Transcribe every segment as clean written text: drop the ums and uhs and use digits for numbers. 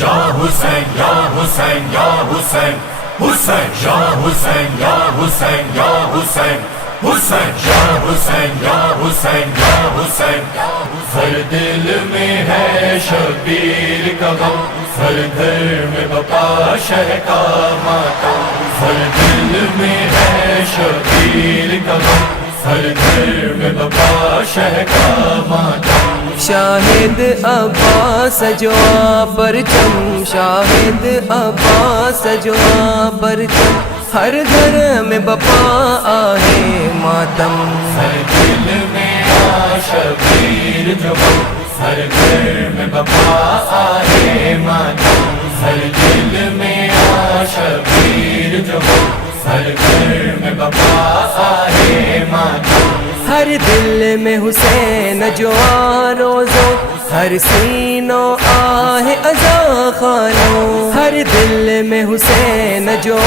یا حسین یا حسین یا حسین حسین یا حسین یا حسین یا حسین حسین یا حسین یا حسین یا حسین ہر دل میں ہے شبیر کا غم ہر گھر میں بپا شہ کا ماتم ہر دل میں ہے شبیر کا غم ہر گھر میں بپا شہ کا ماتم شاہد عباس جو پرچم شاہد عباس جو پرچم ہر گھر میں بپا آہے ماتم ہر دل میں شبیر جو ہر گھر میں بپا آہے ماتم ہر دل میں شبیر جو ہر گھر میں بپا آہے ماتم ہر دل میں حسین جو روزو ہر سینوں آہ ازا خانو ہر دل میں حسین جو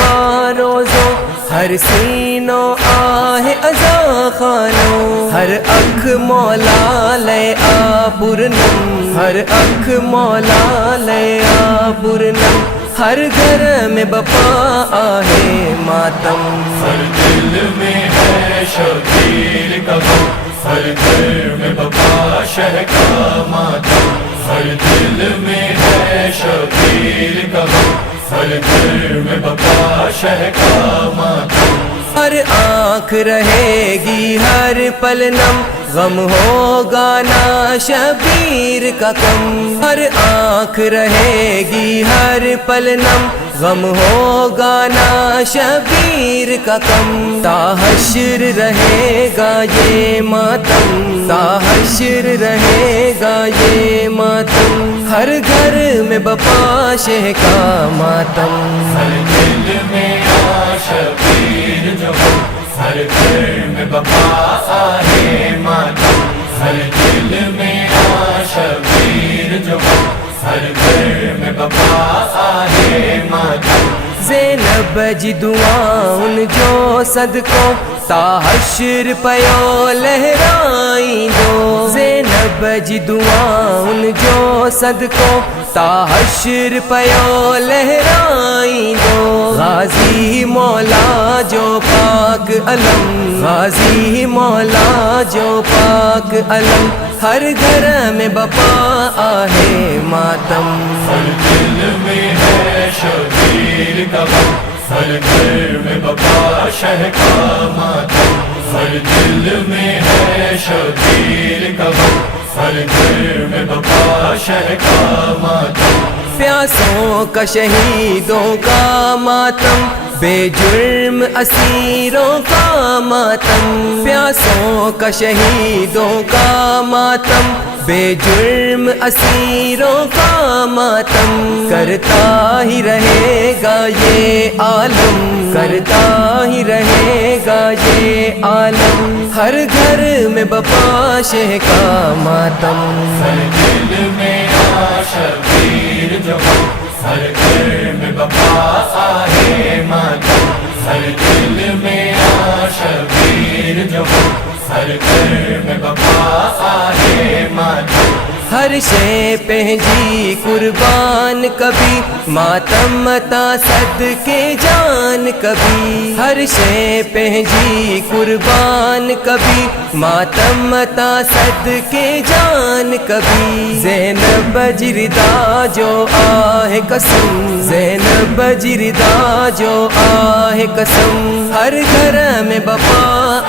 روزو ہر سینوں آہ ازا خانو ہر اکھ مولا لے آ پورنم ہر اکھ مولا لے آ پورنم ہر گھر میں بپا آہے ماتم ہر دل میں ہے شبیر کا غم ہر گھر میں بپا شہ کا ماتم ہر دل میں ہے شبیر کا غم ہر گھر میں بپا شہ کا ماتم ہر آنکھ رہے گی ہر پل نم غم ہوگا نا شبیر کا کم ہر آنکھ رہے گی ہر پل نم غم ہوگا نا شبیر کا کم تا حشر رہے گا یہ ماتم تا حشر رہے گا یہ ماتم ہر گھر میں بپا شہ کا ماتم ہر دل میں شبیر جو ہر گھر میں بپا آہے ماتم ہر دل میں شبیر جو ہر گھر میں بپا آہے ماتم زینب جی دعاؤں جو صدقوں تا حشر پیو لہرائیں دو زینب جی دعاؤں جو صدقوں تا حشر پیو لہرائیں دو غازی مولا جو پاک علم غازی مولا جو پاک علم ہر گھر میں بپا آہے ماتم ہر دل میں ہے شبیر کا غم ہر گھر میں بپا شہ کا ماتم ہر دل میں ہے شبیر کا غم ہر گھر میں بپا شہ کا ماتم پیاسوں کا شہیدوں کا ماتم بے جرم اسیروں کا ماتم پیاسوں کا شہیدوں کا ماتم بے جرم اسیروں کا ماتم کرتا ہی رہے گا یہ عالم کرتا ہی رہے گا یہ عالم ہر گھر میں بپا شہ کا ماتم ہر دل میں شبیر جو ہر گھر میں بپا آہے ماتم ہر دل میں شبیر جو ہر گھر میں بپا آہے ماتم ہر شے پہ جی قربان کبھی ماتم تا صدقے جان کبھی ہر شے پہ جی قربان کبھی ماتم تا صدقے جان کبھی زینب جی ردا جو آہ قسم زینب جی ردا جو آہ قسم ہر گھر میں بپا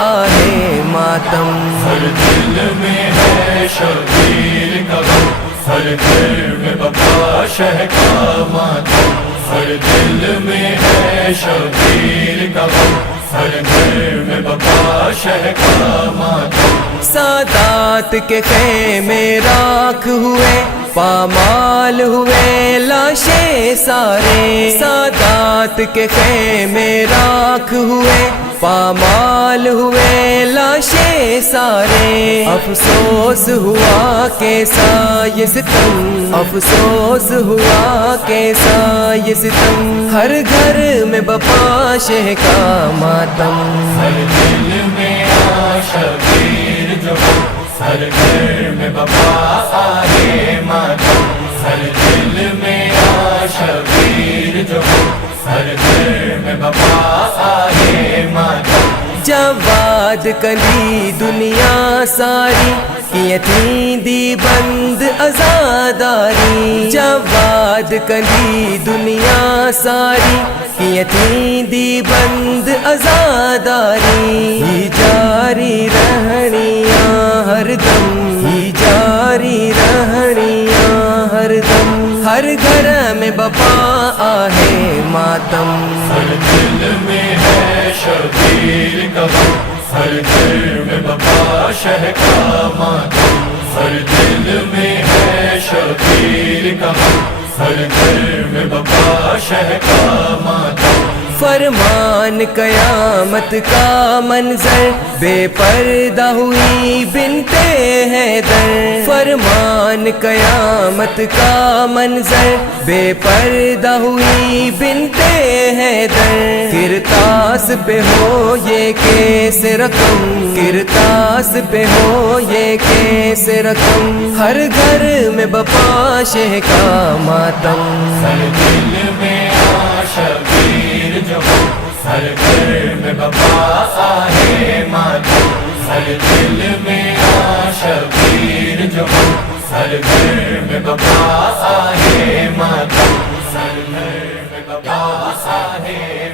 آہے ماتم ہر دل میں ہے شبیر کا غم ہر گھر میں بپا شہ کا ماتم ہر دل میں ہے شبیر کا غم ہر گھر میں بپا شہ کا ماتم سادات کے خیمے راکھ ہوئے پامال ہوئے لاشیں سارے سادات کے خیمے راکھ ہوئے پامال ہوئے لاشیں سارے افسوس ہوا کیسا یہ ستم افسوس ہوا کیسا یہ ستم ہر گھر میں بپا شہ کا ماتم ہر دل میں شبیر جو ہر گھر میں بپا آہے ماتم ہر دل میں ہر گھر میں بپا آئے ماتم جواد کلی دنیا ساری کیے تھی دی بند ازاداری جواد کلی دنیا ساری کیے تھی دی بند ازاداری ہی جاری رہنیاں ہر دم ہی جاری رہنیاں ہر دم ہر گھر میں بپا آہے ماتم ہر دل میں ہے شبیر کا غم ہر گھر میں بپا شہ کا ماتم ہر دل میں ہے شبیر کا غم ہر گھر میں بپا شہ کا ماتم فرمان قیامت کا منظر بے پردہ ہوئی بنتے حیدر فرمان قیامت کا منظر بے پردہ ہوئی بنتے حیدر کرتاس پہ ہو یہ کیس رقم کرتاس پہ ہو یہ کیس رقم ہر گھر میں بپا شہ کا ماتم ہر دل میں شبیر جو ہر گھر میں بپا آئے ماتم ہر دل میں شبیر جو ہر گھر میں بپا آئے ماتم ہر گھر میں بپا آئے